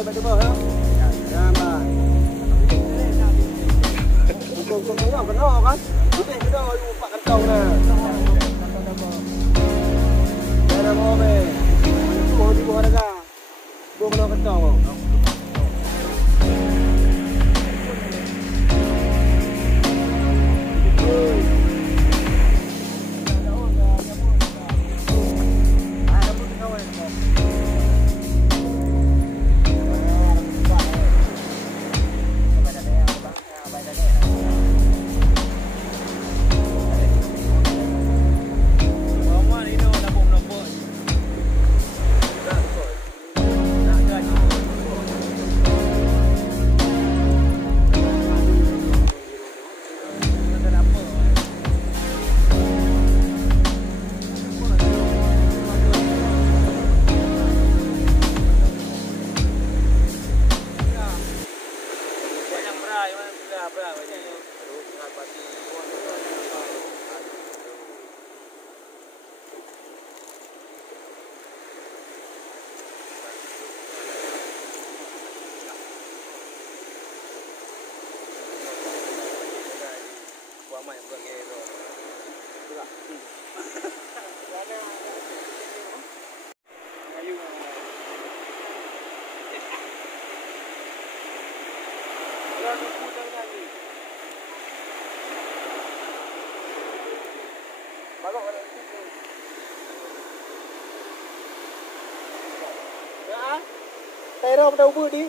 Baik tu ha. Jangan. Kau benar kan? Kita sudah lupa kantong dah. Ada mau be. Tu di bawah harga. Gua benar kantong. Tayo dah ubah di.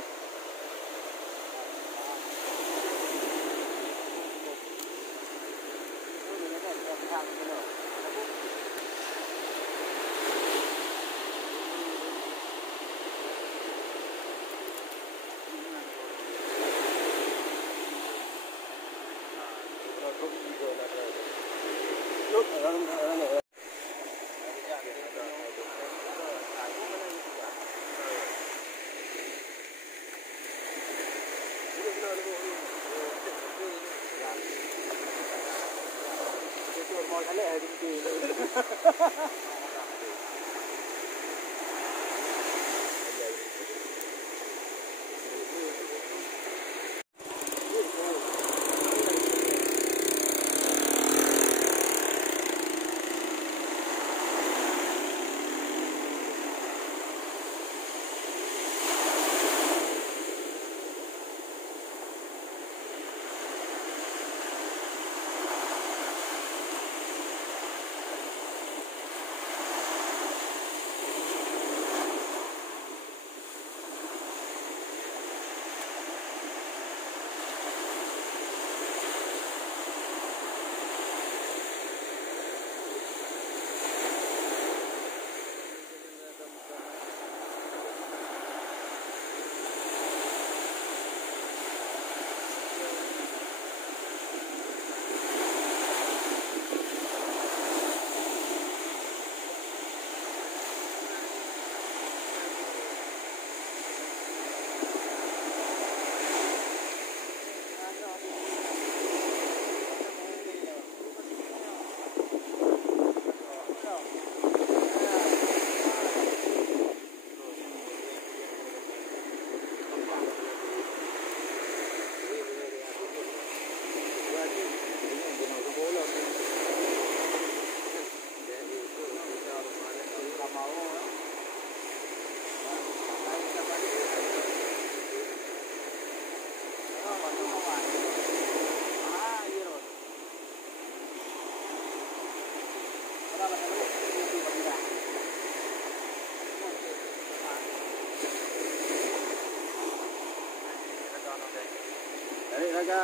Raga.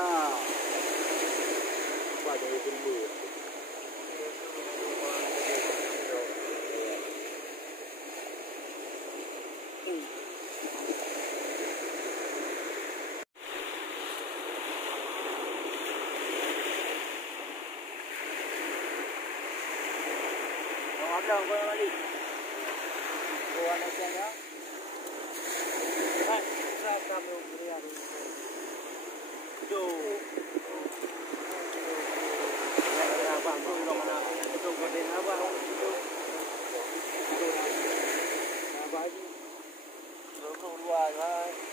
Apa dari dulu? Ada kau balik. Kau ada siapa? Hai, saya kami beri hari. Itu. Apa? Kau mana? Itu kau den apa? Itu. Apa ini? Kau keluar lah.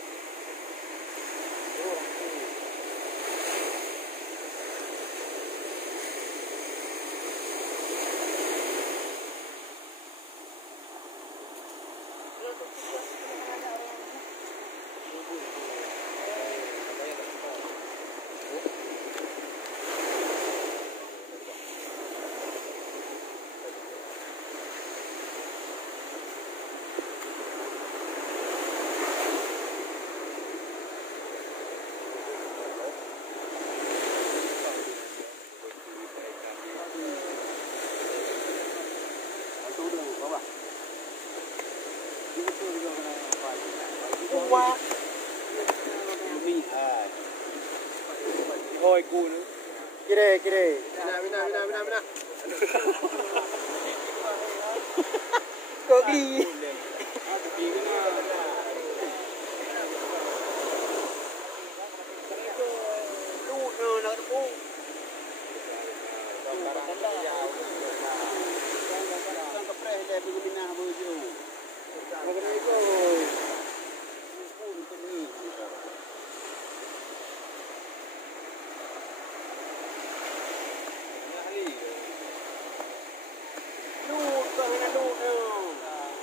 quá. Mi thôi cù nữa. Kia đây. Bina. Có đi.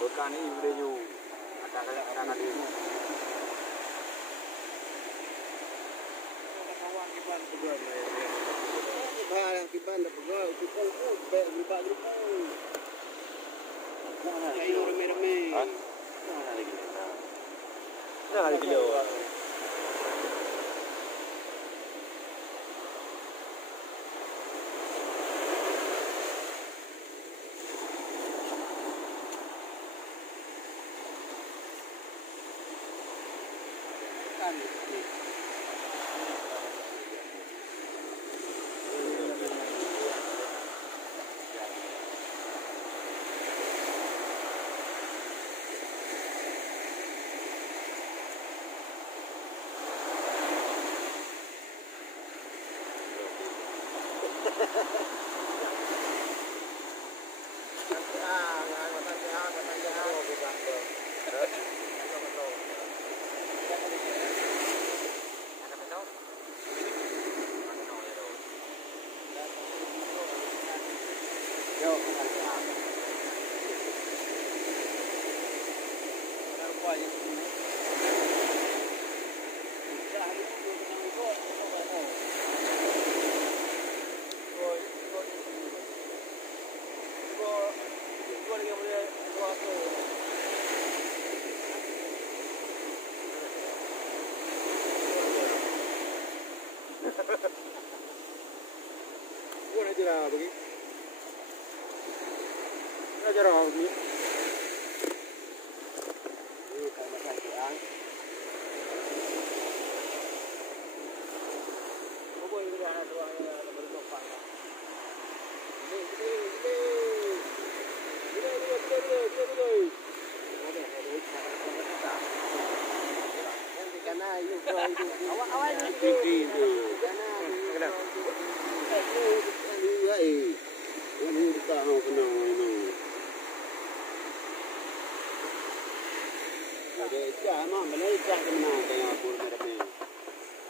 Bukan ini video you. Ada kali. Kawan kiban pegang. Barang kiban dah pegang. Kita pun berlipat. Nah, ayo rame-rame. Hah? Nah, lagi kilo.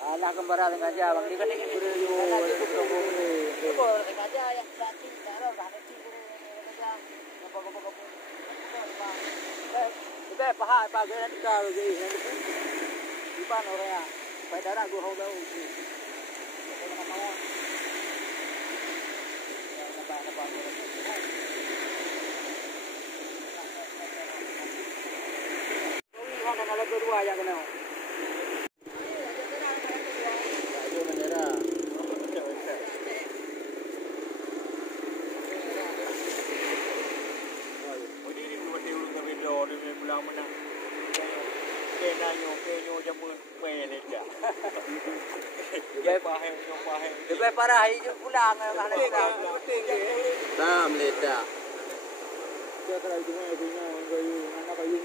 Alah kembara dengan aja bang, dikene ini dulu. Aja yang tadi taruh dah nanti aja. Kita paha pakai nanti kalau gini nanti. Di mana orangnya? Pai darah gua hau dah. Kita mau. Nampak. Ini kalau kedua aja kena. Lebih parah hijau pulang kan Tam ledak. Kita kalau cuma punya kayu, anak kayu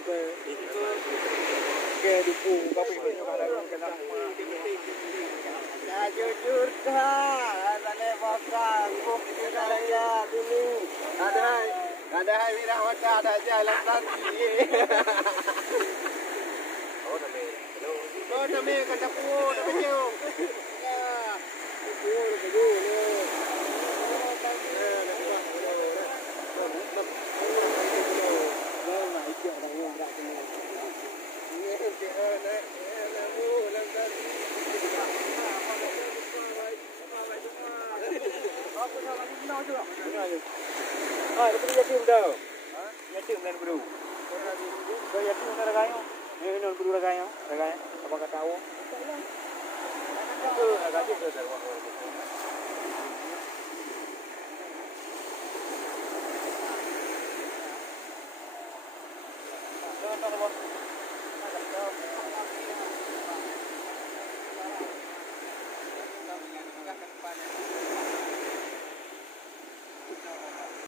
ke dukung tapi punya kalau kena. Ya jujur dah, ada makan, bukti saya dulu. Ada Wirawata ada jalan tadi. Oh, nama kata puo, nama jauh. Lepas ni yatim dah. Yatim dan bro. Kau yatim mana raganya? Ini non bro raganya. Apa kata awak? Itu agak jauh dari rumah. Jangan